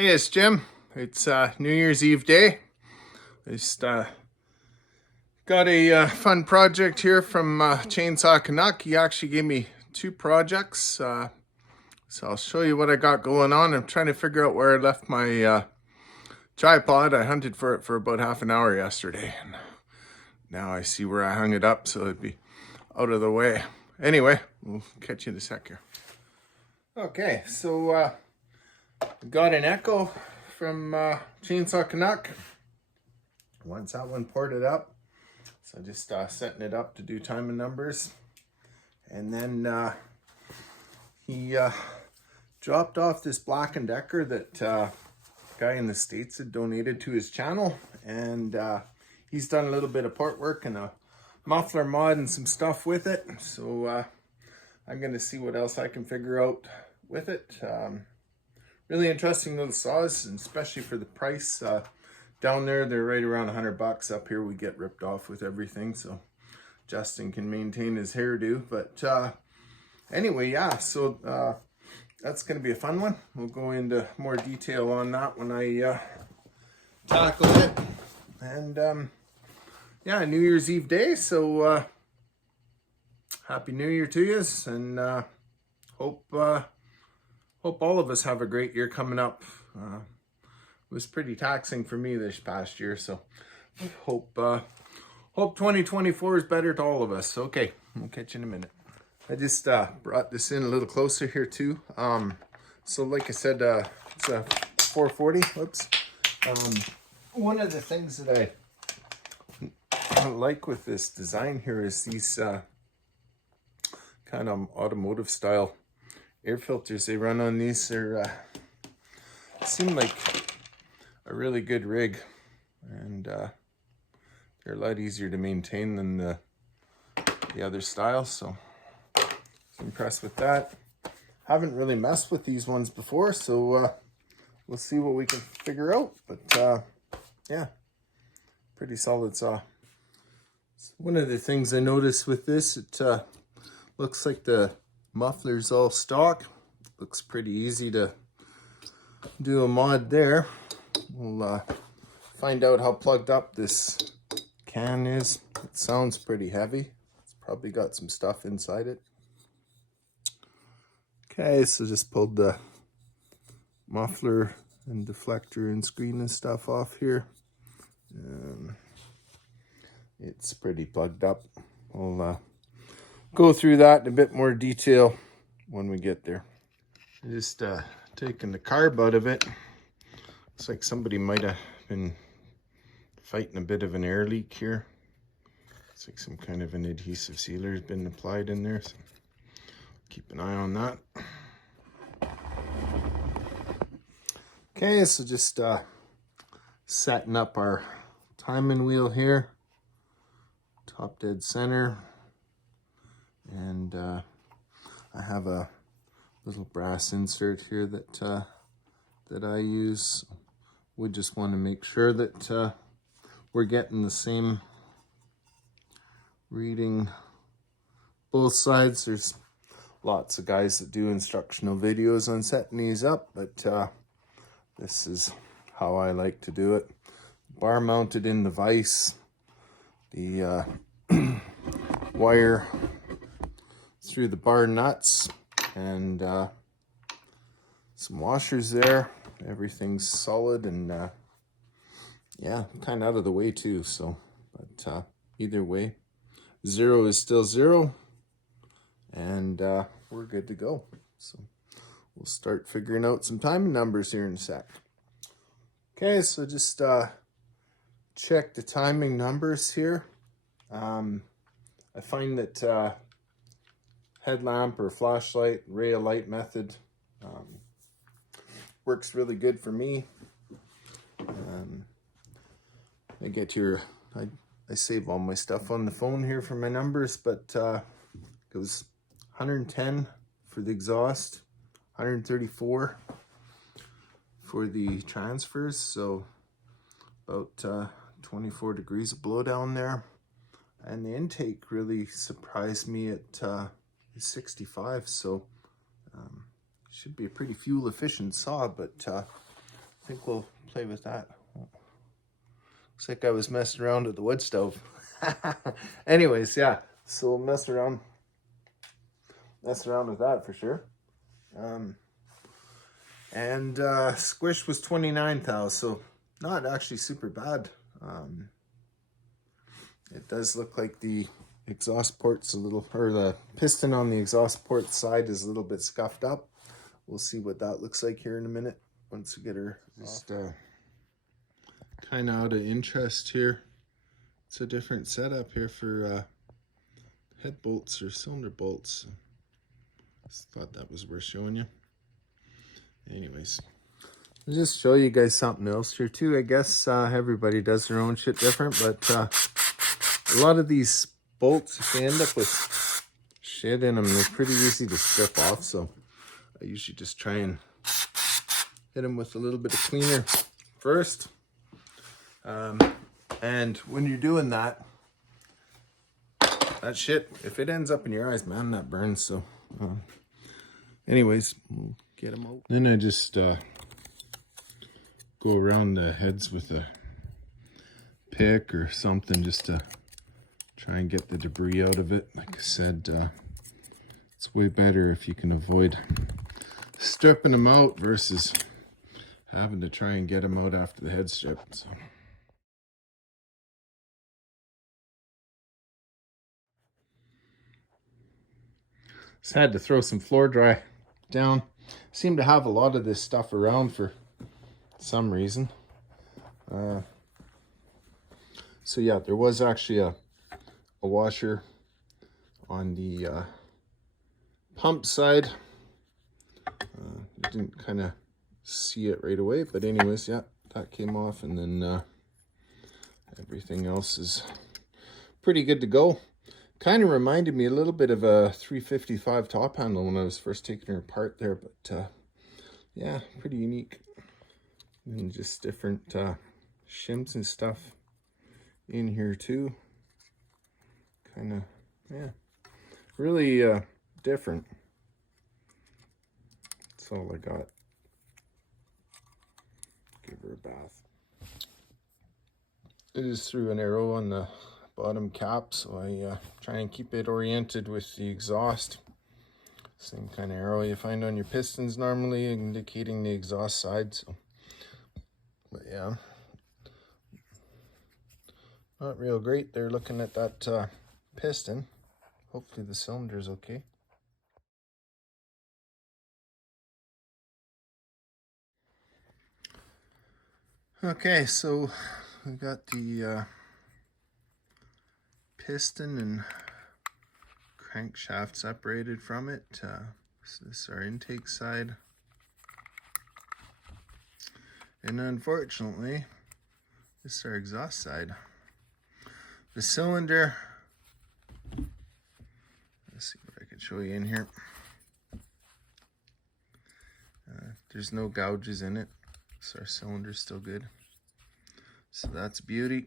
Hey, it's Jim. It's New Year's Eve day. I just got a fun project here from Chainsaw Canuck. He actually gave me two projects. So I'll show you what I got going on. I'm trying to figure out where I left my tripod. I hunted for it for about half an hour yesterday. And now I see where I hung it up, so it'd be out of the way. Anyway, we'll catch you in a sec here. Okay, so got an echo from Chainsaw Canuck. Once that one ported up, so just setting it up to do time and numbers. And then he dropped off this Black & Decker that a guy in the States had donated to his channel. And he's done a little bit of port work and a muffler mod and some stuff with it. So I'm going to see what else I can figure out with it. Really interesting little saws, and especially for the price. Down there, they're right around $100. Up here, we get ripped off with everything, so Justin can maintain his hairdo. But anyway, yeah, so that's going to be a fun one. We'll go into more detail on that when I tackle it. And yeah, New Year's Eve day, so Happy New Year to you, and hope all of us have a great year coming up. It was pretty taxing for me this past year, so hope 2024 is better to all of us. Okay, we'll catch you in a minute. I just brought this in a little closer here too. So like I said, it's a 440. Whoops. One of the things that I like with this design here is these kind of automotive style air filters they run on these. They're seem like a really good rig, and they're a lot easier to maintain than the other styles, so I was impressed with that. Haven't really messed with these ones before, so we'll see what we can figure out. But yeah, pretty solid saw. One of the things I noticed with this, it looks like the muffler's all stock. Looks pretty easy to do a mod there. We'll find out how plugged up this can is. It sounds pretty heavy. It's probably got some stuff inside it. Okay, so just pulled the muffler and deflector and screen and stuff off here. It's pretty plugged up. We'll go through that in a bit more detail when we get there. Just taking the carb out of it. Looks like somebody might have been fighting a bit of an air leak here. Looks like some kind of an adhesive sealer has been applied in there, so keep an eye on that. Okay, so just setting up our timing wheel here. Top dead center. And I have a little brass insert here that I use. We just want to make sure that we're getting the same reading both sides. There's lots of guys that do instructional videos on setting these up, but this is how I like to do it. Bar mounted in the vise, the wire through the bar nuts, and some washers there. Everything's solid, and yeah, kind of out of the way too, so but either way, 0 is still 0, and we're good to go. So we'll start figuring out some timing numbers here in a sec. Okay, so just check the timing numbers here. I find that headlamp or flashlight, ray of light method works really good for me. I get your, I save all my stuff on the phone here for my numbers, but it goes 110 for the exhaust, 134 for the transfers, so about 24 degrees of blow down there. And the intake really surprised me at 65, so should be a pretty fuel efficient saw, but think we'll play with that. Looks like I was messing around with the wood stove. Anyways, yeah, so we'll mess around with that for sure. Squish was 29,000, so not actually super bad. It does look like the exhaust port's a little, or the piston on the exhaust port side is a little bit scuffed up. We'll see what that looks like here in a minute once we get her just kind of out of interest here. It's a different setup here for head bolts or cylinder bolts. Just thought that was worth showing you. Anyways, I'll just show you guys something else here too. I guess everybody does their own shit different, but a lot of these bolts, if they end up with shit in them, they're pretty easy to strip off. So I usually just try and hit them with a little bit of cleaner first. And when you're doing that, that shit, if it ends up in your eyes, man, that burns. So anyways, we'll get them out. Then I just go around the heads with a pick or something just to try and get the debris out of it. Like I said, it's way better if you can avoid stripping them out versus having to try and get them out after the head strip. So. Just had to throw some floor dry down. Seem to have a lot of this stuff around for some reason. So yeah, there was actually a washer on the pump side. I didn't kind of see it right away, but anyways, yeah, that came off, and then everything else is pretty good to go. Kind of reminded me a little bit of a 355 top handle when I was first taking her apart there, but yeah, pretty unique. And just different shims and stuff in here too. Kind of, yeah, really different. That's all I got. Give her a bath. I just threw an arrow on the bottom cap, so I try and keep it oriented with the exhaust. Same kind of arrow you find on your pistons normally, indicating the exhaust side. So, but yeah, not real great there looking at that piston. Hopefully the cylinder's okay. Okay, so we got the piston and crankshaft separated from it. So this is our intake side. And unfortunately, this is our exhaust side. The cylinder, let's see what I can show you in here. There's no gouges in it, so our cylinder's still good. So that's beauty.